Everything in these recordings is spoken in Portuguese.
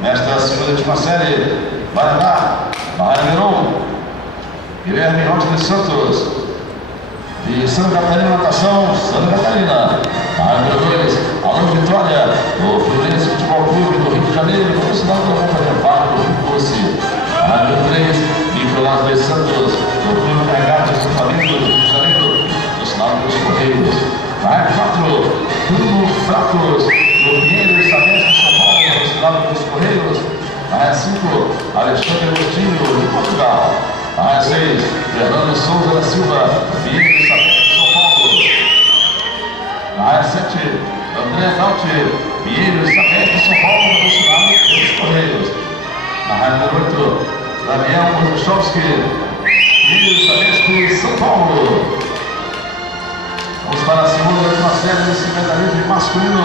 nesta segunda e última série, vai andar Maria Miron, Guilherme Rocha de Santos, de Santa Catarina Natação, Santa Catarina, Maria número 2, Alô Vitória, do Fluminense Futebol Clube do Rio de Janeiro, como sinal da companhia Fábio do Curse, Maria número 3, Nicolás de Santos, do Clube Regatas do Flamengo do Rio de Janeiro, do sinal dos Correios, Maria 4, Bruno Fratos, do Pinheiro e Sabesco de São Paulo, do sinal dos Correios, Maria 5, Alexandre Agostinho, de Portugal, Maria 6, Fernando Souza da Silva, Pinheiro e Sabesco de São Paulo, Maria 7, André Nauti, Pinheiro e Sabesco de São Paulo, do sinal dos Correios, Maria número 8, Daniel Mozchowski, Pinheiro e Sabesco de São Paulo. Vamos para a segunda e última série desse medalhismo masculino.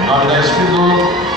Em nome da Espido,